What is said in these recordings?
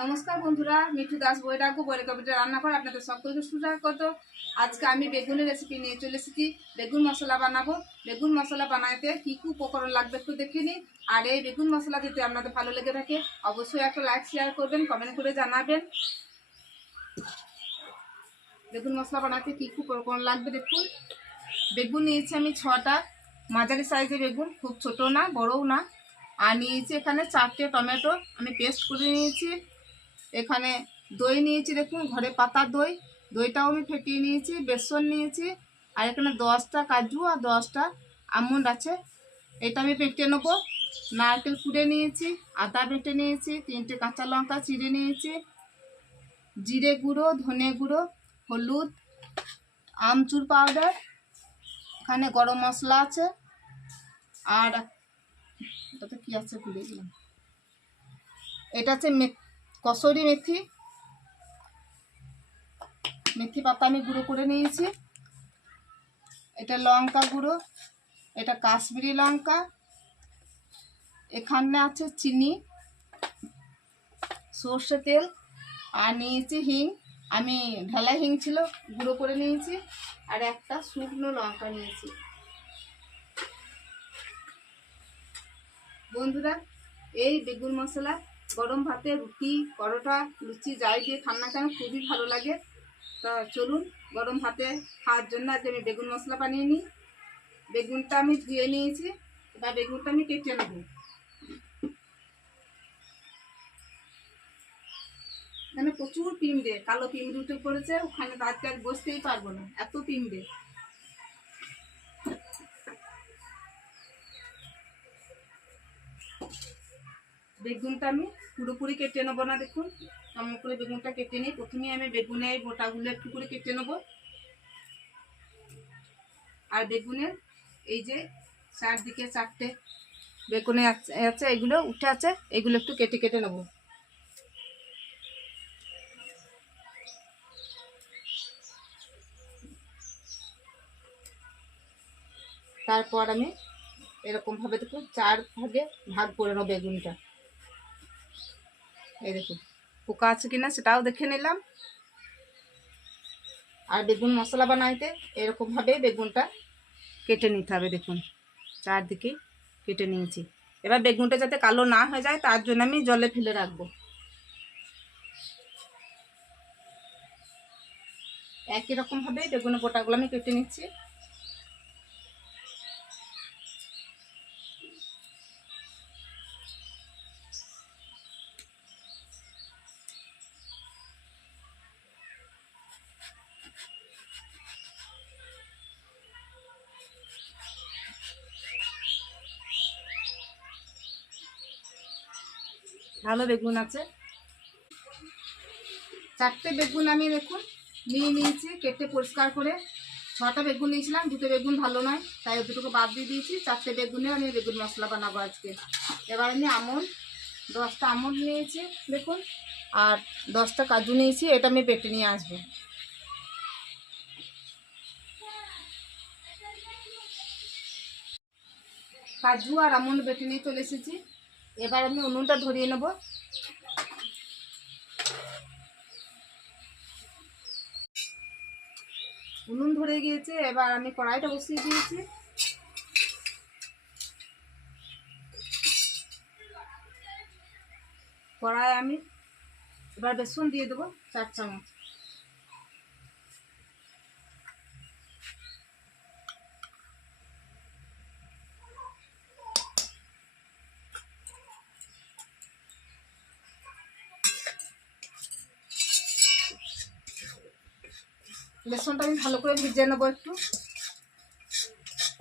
নমস্কার বন্ধুরা, মিঠু দাস বই ডাকবো বইয়ের কবিতা রান্না করে আপনাদের সকলকে সুস্বাগত। আজকে আমি বেগুনের রেসিপি নিয়ে চলে এসেছি। বেগুন মশলা বানাবো। বেগুন মশলা বানাতে কী কী উপকরণ লাগবে একটু দেখে নিন। আর এই বেগুন মশলা যদি আপনাদের ভালো লেগে থাকে, অবশ্যই একটা লাইক শেয়ার করবেন কমেন্ট করে জানাবেন। বেগুন মশলা বানাতে কী কী উপকরণ লাগবে দেখুন। বেগুন নিয়েছি আমি ছটা। মাঝারি সাইজের বেগুন, খুব ছোট না, বড়ও না। আর নিয়েছি এখানে চারটে টমেটো। আমি পেস্ট করে নিয়েছি। এখানে দই নিয়েছি, দেখুন, ঘরে পাতা দই, দইটাও আমি ফেটিয়ে নিয়েছি, বেসন নিয়েছি, আর এখানে দশটা কাজু আর দশটা আমন্ড আছে। এটা আমি বেটে নেব, নারকেল কুড়ে নিয়েছি, আদা বেটে নিয়েছি, তিনটে কাঁচা লঙ্কা চিড়ে নিয়েছি, জিরে গুঁড়ো, ধনে গুঁড়ো, হলুদ, আমচুর পাউডার, এখানে গরম মশলা আছে, আর এটাতে কী আছে ভুলে গেলাম। এটা মে কসুরি মেথি। মেথি পাতা আমি গুঁড়ো করে নিয়েছি। এটা লঙ্কা গুঁড়ো, এটা কাশ্মীরি লঙ্কা, এখানে আছে চিনি, সর্ষে তেল, আর নিয়েছি হিং। আমি ঢালা হিং ছিল, গুঁড়ো করে নিয়েছি, আর একটা শুকনো লঙ্কা নিয়েছি। বন্ধুরা, এই বেগুন মশলা গরম ভাতে, রুটি, পরোটা, লুচি, যাই দিয়ে খান না কেন, খুবই ভালো লাগে। তা চলুন, গরম ভাতে খাওয়ার জন্য আজকে আমি বেগুন মশলা বানিয়ে নিই। বেগুনটা আমি ধুয়ে নিয়েছি, এবার বেগুনটা আমি কেটে নেব। এখানে প্রচুর পিমড়ে কালো পিমড়ে উঠে পড়েছে, ওখানে তো আজকে বসতেই পারব না, এত পিমড়ে বেগুনটা আমি পুরোপুরি কেটে নেব না, দেখুন। কেমন করে বেগুনটা কেটে নিই। প্রথমে আমি বেগুনের বোটাগুলো একটু করে কেটে নেব। আর বেগুনের এই যে চারদিকে চারটে বেগুনে আছে, এগুলো উঠে আছে, এগুলো একটু কেটে কেটে নেব। তারপর আমি এরকমভাবে দেখুন, চার ভাগে ভাগ করে নেব বেগুনটা। এই দেখুন পোকা আছে কিনা সেটাও দেখে নিলাম। আর বেগুন মশলা বানাইতে এরকমভাবে বেগুনটা কেটে নিতে হবে, দেখুন, চারদিকে কেটে নিয়েছি। এবার বেগুনটা যাতে কালো না হয়ে যায়, তার জন্য আমি জলে ফেলে রাখব। একই রকমভাবে বেগুনের গোটাগুলো আমি কেটে নিচ্ছি। ভালো বেগুন আছে। চারটে বেগুন আমি দেখুন, নিয়ে নিয়েছি, কেটে পরিষ্কার করে। ছটা বেগুন নিয়েছিলাম, দুটো বেগুন ভালো নয়, তাই দুটোকে বাদ দিয়ে দিয়েছি। চারটে বেগুনে আমি বেগুন মশলা বানাবো আজকে। এবার আমি আমন দশটা আমন নিয়েছি, দেখুন, আর দশটা কাজু নিয়েছি, এটা আমি বেটে নিয়ে আসব। কাজু আর আমন্ড বেটে নিয়ে চলে এসেছি। এবার আমি উনুনটা ধরিয়ে নেব। উনুন ধরে গিয়েছে, এবার আমি কড়াইটা বসিয়ে দিয়েছি। কড়াই আমি এবার বেসন দিয়ে দেবো চার চামচ। বেসনটা আমি ভালো করে ভিজে নেব একটু।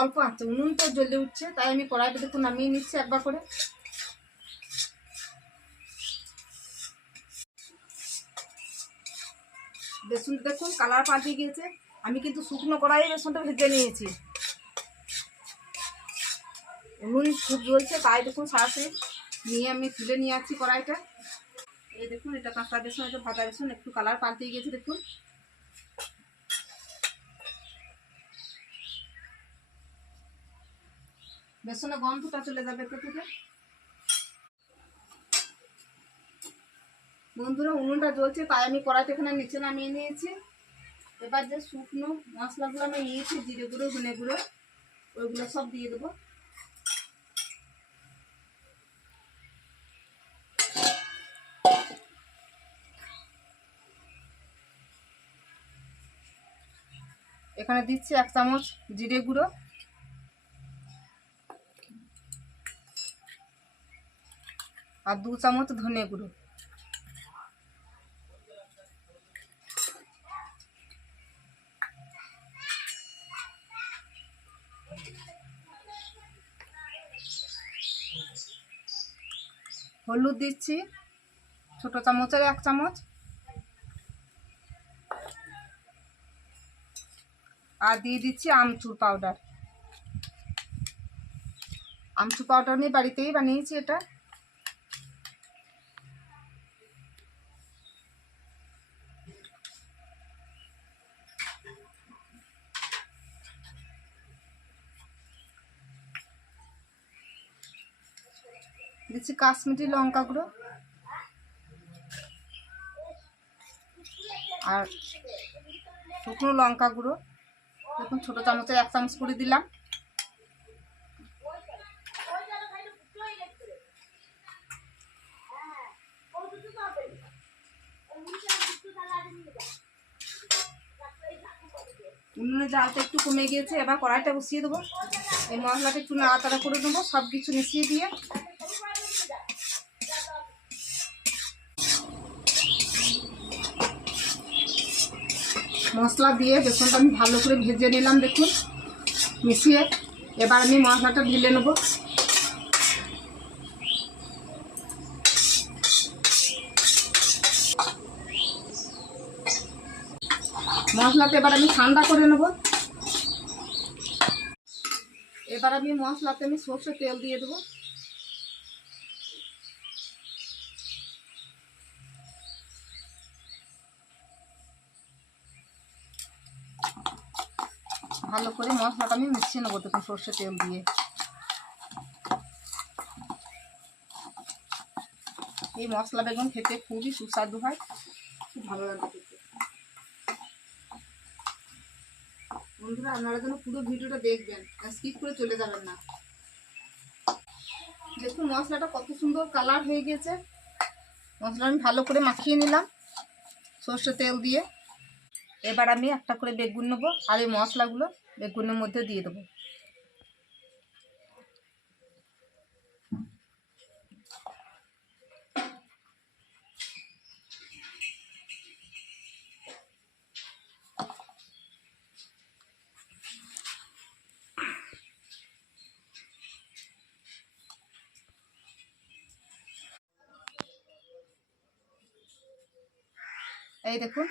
অল্প আছে উনুন তো জ্বলে উঠছে, তাই আমি কড়াইটা দেখুন নামিয়ে নিচ্ছি একবার করে। বেসনটা দেখুন, কালার পাল্টে গিয়েছে। আমি কিন্তু শুকনো কড়াই বেসনটা ভেজে নিয়েছি। উনুন খুব জ্বলছে, তাই দেখুন সরাসরি নিয়ে আমি তুলে নিয়ে আসছি কড়াইটা। এই দেখুন, এটা কাঁচা বেসন, এটা ভাজা বেসন, একটু কালার পাল্টে গিয়েছে দেখুন। বেসনে গন্ধটা চলে যাবে এতে থেকে বন্ধুরা, উনুনটা জ্বলছে, তাই আমি কড়াইতে এখানে নিচে নামিয়ে নিয়েছি। এবার যে শুকনো মশলাগুলো আমি নিয়েছি, জিরে গুঁড়ো, ধনে গুঁড়ো, ওইগুলো সব দিয়ে দেবো। এখানে দিচ্ছি এক চামচ জিরে গুঁড়ো। আর দু চামচ ধনে গুঁড়ো। হলুদ দিচ্ছি, ছোট চামচের এক চামচ। আর দিয়ে দিচ্ছি আমচুর পাউডার আমচুর পাউডার নিয়ে বাড়িতেই বানিয়েছি এটা দিচ্ছি কাশ্মীরি লঙ্কা গুঁড়ো আর শুকনো লঙ্কা গুঁড়ো দেখুন, ছোটো চামচের এক চামচ করে দিলাম। উনুনের জালটা একটু কমে গিয়েছে, এবার কড়াইটা বসিয়ে দেবো। এই মশলাটা একটু নাড়াতাড়া করে দেবো সব কিছু মিশিয়ে দিয়ে। মশলা দিয়ে বেসনটা আমি ভালো করে ভেজে নিলাম, দেখুন, মিশিয়ে। এবার আমি মশলাটা ঢেলে নেব। মশলাতে এবার আমি ঠান্ডা করে নেব। এবার আমি মশলাতে আমি সর্ষে তেল দিয়ে দেবো। করে মশলাটা আমি মিশিয়ে নেব দেখুন সর্ষে তেল দিয়ে। এই মশলা বেগুন খেতে খুবই সুস্বাদু হয়, খুব ভালো লাগে বন্ধুরা, আপনারা যেন পুরো ভিডিওটা দেখবেন স্কিপ করে চলে যাবেন না। দেখুন মশলাটা কত সুন্দর কালার হয়ে গেছে মশলা আমি ভালো করে মাখিয়ে নিলাম, সর্ষে তেল দিয়ে। এবার আমি একটা করে বেগুন নেব, আর এই মশলাগুলো বেগুনের মধ্যে দিয়ে দেবো। এই দেখুন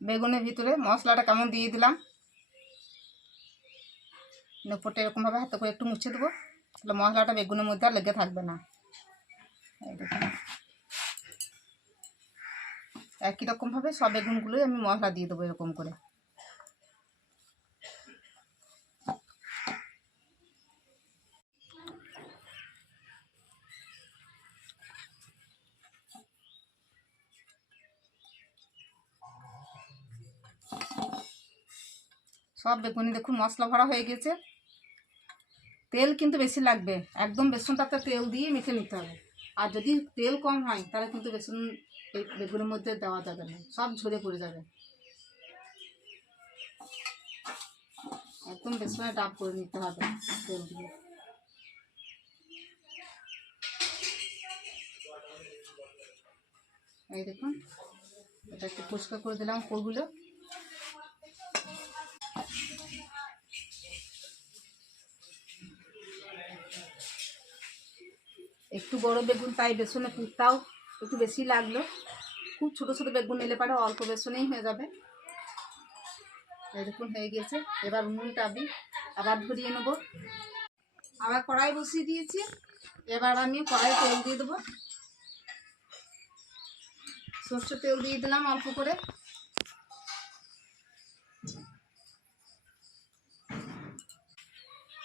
বেগুনের ভিতরে মশলাটা কেমন দিয়ে দিলাম। উপরটা এরকমভাবে হাতে করে একটু মুছে দেবো। তাহলে মশলাটা বেগুনের মধ্যে আর লেগে থাকবে না। একই রকমভাবে সব বেগুনগুলোই আমি মশলা দিয়ে দেবো এরকম করে। সব বেগুনি দেখুন মশলা ভরা হয়ে গেছে। তেল কিন্তু বেশি লাগবে। একদম বেসনটাতে তেল দিয়ে মেখে নিতে হবে। আর যদি তেল কম হয়, তাহলে কিন্তু বেসন বেগুনের মধ্যে দেওয়া যাবে না। সব ঝরে পড়ে যাবে। একদম বেসনে ডাব করে নিতে হবে তেল দিয়ে। এই দেখুন, এটা একটু পরিষ্কার করে দিলাম কোরগুলো একটু বড় বেগুন, তাই বেসনে পুরটাও একটু বেশি লাগল। খুব ছোট ছোট বেগুন নিলে পারে অল্প বেসনেই হয়ে যাবে। এরকম হয়ে গেছে। এবার উনুনটা আমি আবার ধরিয়ে নেব। আবার কড়াই বসিয়ে দিয়েছি। এবার আমি কড়াই তেল দিয়ে দেবো। সর্ষে তেল দিয়ে দিলাম অল্প করে।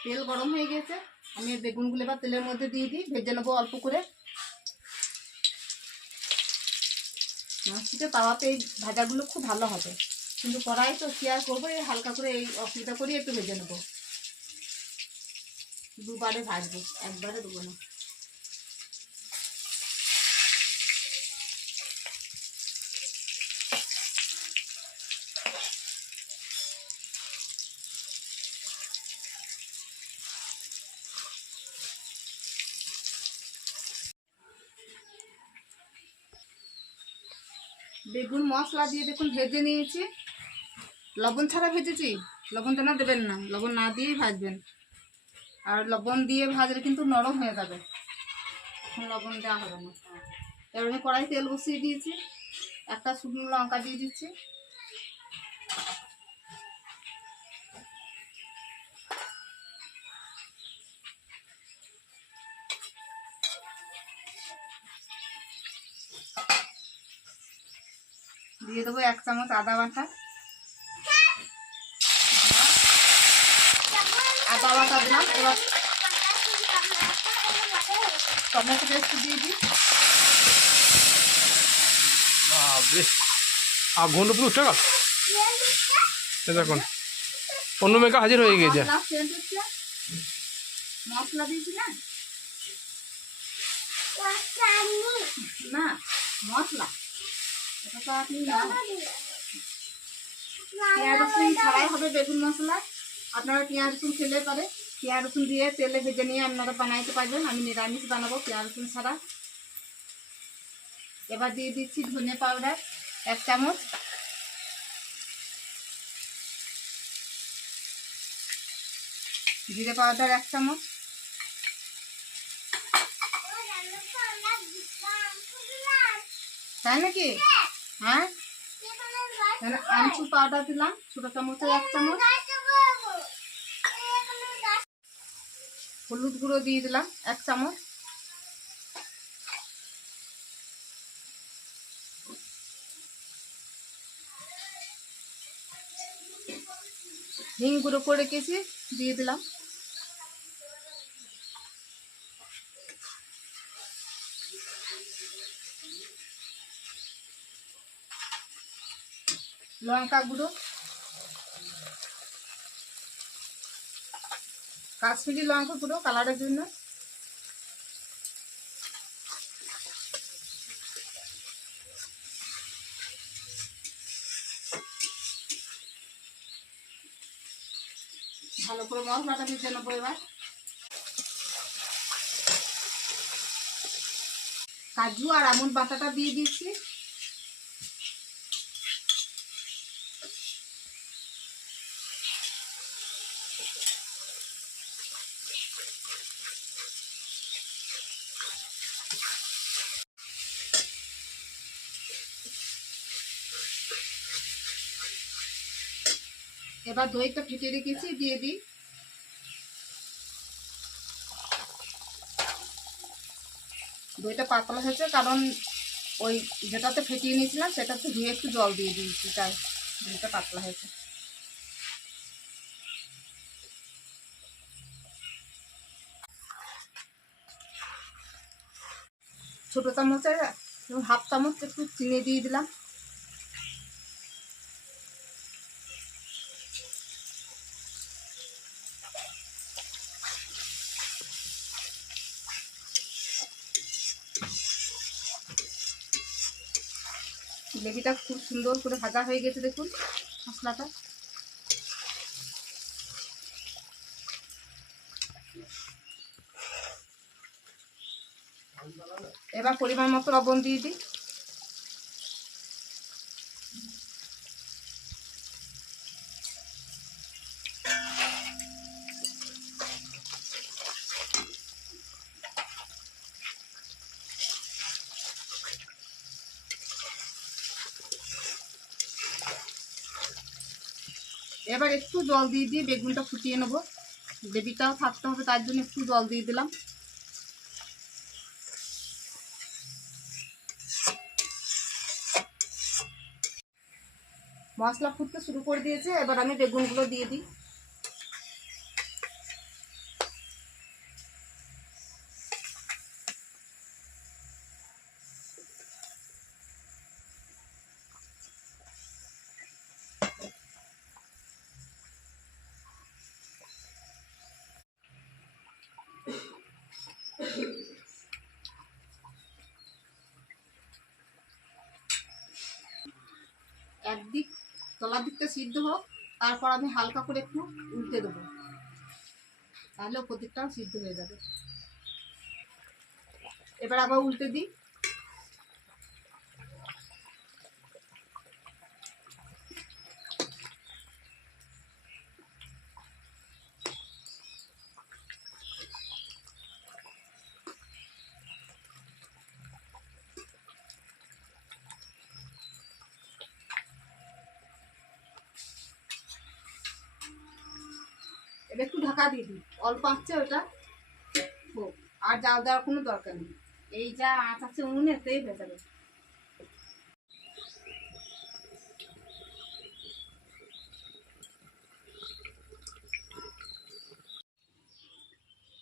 তেল গরম হয়ে গেছে। আমি বেগুনগুলো এবার তেলের মধ্যে দিয়ে দিই, ভেজে নেব অল্প করে। মাছটিতে তাওয়াতে এই ভাজাগুলো খুব ভালো হবে। কিন্তু কড়াই তো শেয়ার করব, এই হালকা করে এই অসুবিধা করে একটু ভেজে নেব। দুবারে ভাজবো, একবারে দেবো না। বেগুন মশলা দিয়ে দেখুন ভেজে নিয়েছি। লবণ ছাড়া ভেজেছি, লবণটা না দেবেন না, লবণ না দিয়েই ভাজবেন। আর লবণ দিয়ে ভাজলে কিন্তু নরম হয়ে যাবে। এখন লবণ দেওয়া হবে না। এবার আমি কড়াই তেল বসিয়ে দিয়েছি, একটা শুকনো লঙ্কা দিয়ে দিচ্ছি। দিয়ে দেবো এক চামচ আদা বাটা। আদা বাটা দিলাম। এবার টমেটো পেস্ট দিয়ে দিই। পুরো দেখুন অন্য হাজির হয়ে গেছে মশলা দিয়েছি না মশলা। পেঁয়াজ রসুন ছাড়াই হবে বেগুন মশলা। আপনারা পেঁয়াজ রসুন খেলে পারে। পেঁয়াজ রসুন দিয়ে তেলে ভেজে নিয়ে আপনারা বানাইতে পারবেন। আমি নিরামিষ বানাবো পেঁয়াজ রসুন ছাড়া। এবার দিয়ে দিচ্ছি ধনে পাউডার, এক চামচ। জিরে পাউডার, এক চামচ। তাই নাকি? হ্যাঁ? আমচুর পাউডার দিলাম, ছোটো চামচের এক চামচ। হলুদ গুঁড়ো দিয়ে দিলাম, এক চামচ। হিং গুঁড়ো করে রেখেছি দিয়ে দিলাম। লঙ্কা গুঁড়ো, কাশ্মীরি লঙ্কা গুঁড়ো কালারের জন্য। ভালো করে মশলাটা ভেজে নেব এবার। কাজু আর আমুল বাটাটা দিয়ে দিচ্ছি এবার দইটা ফেটে রেখেছি, দিয়ে দিই। দইটা পাতলা হয়েছে, কারণ ওই যেটাতে ফেটিয়ে নিয়েছিলাম, সেটাতে ধুয়ে একটু জল দিয়ে দিয়েছি, তাই দইটা পাতলা হয়েছে। ছোটো চামচের হাফ চামচ একটু চিনি দিয়ে দিলাম। লেবিটা খুব সুন্দর করে ভাজা হয়ে গেছে, দেখুন মশলাটা। এবার পরিমাণ মতো লবণ দিয়ে দিই। একটু জল দিয়ে দিয়ে বেগুনটা ফুটিয়ে নেব। বেবিটাও থাকতে হবে, তার জন্য একটু জল দিয়ে দিলাম। মশলা ফুটতে শুরু করে দিয়েছে, এবার আমি বেগুনগুলো দিয়ে দিই। একদিক তলার দিকটা সিদ্ধ হোক, তারপর আমি হালকা করে একটু উল্টে দেবো। তাহলে ওপর দিকটাও সিদ্ধ হয়ে যাবে। এবার আবার উল্টে দিই। এবার একটু ঢাকা দিয়ে দিই। অল্প আঁচছে ওটা। হোক, আর জাল দেওয়ার কোনো দরকার নেই। এই যা আঁচ আছে উনুনে এতেই হয়ে যাবে।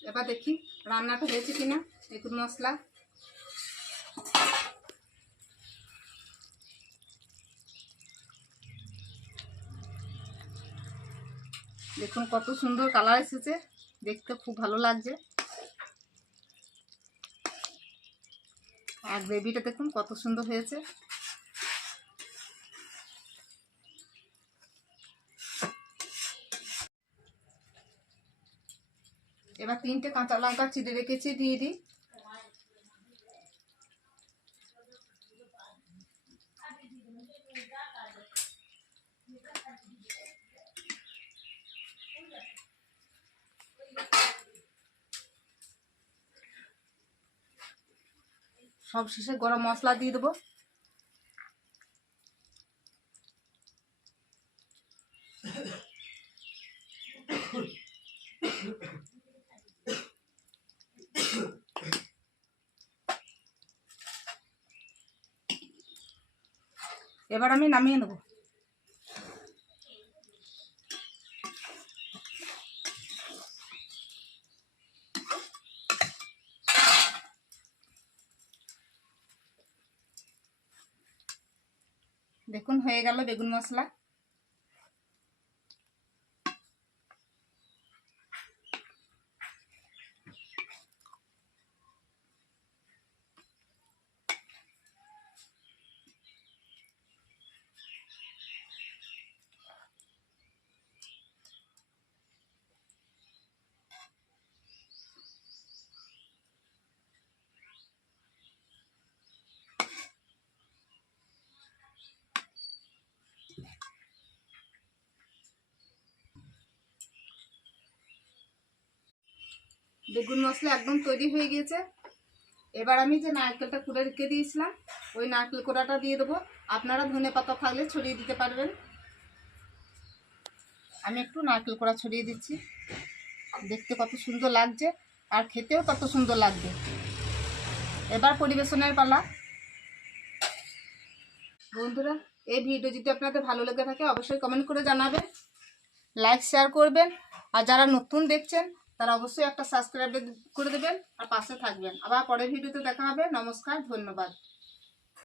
এবার দেখি রান্নাটা হয়েছে কিনা, একটু মশলা। দেখুন কত সুন্দর কালার এসেছে। দেখতে খুব ভালো লাগছে। আর বেবিটা দেখুন কত সুন্দর হয়েছে। এবার তিনটে কাঁচা লঙ্কা চিড়ে রেখেছি, দিয়ে দিই। সব শেষে গরম মশলা দিয়ে দেবো। এবার আমি নামিয়ে নেব। দেখুন হয়ে গেল বেগুন মশলা। বেগুন মশলা একদম তৈরি হয়ে গিয়েছে। এবার আমি যে নারকেলটা কুড়ে রেখে দিয়েছিলাম, ওই নারকেল কোড়াটা দিয়ে দেবো। আপনারা ধনে পাতা থাকলে ছড়িয়ে দিতে পারবেন। আমি একটু নারকেল কোড়া ছড়িয়ে দিচ্ছি। দেখতে কত সুন্দর লাগছে, আর খেতেও কত সুন্দর লাগবে। এবার পরিবেশনের পালা। বন্ধুরা, এই ভিডিও যদি আপনাদের ভালো লেগে থাকে, অবশ্যই কমেন্ট করে জানাবেন, লাইক, শেয়ার করবেন। আর যারা নতুন দেখছেন তারা অবশ্যই একটা সাবস্ক্রাইব করে দেবেন আর পাশে থাকবেন। আবার পরের ভিডিওতে দেখা হবে। নমস্কার, ধন্যবাদ।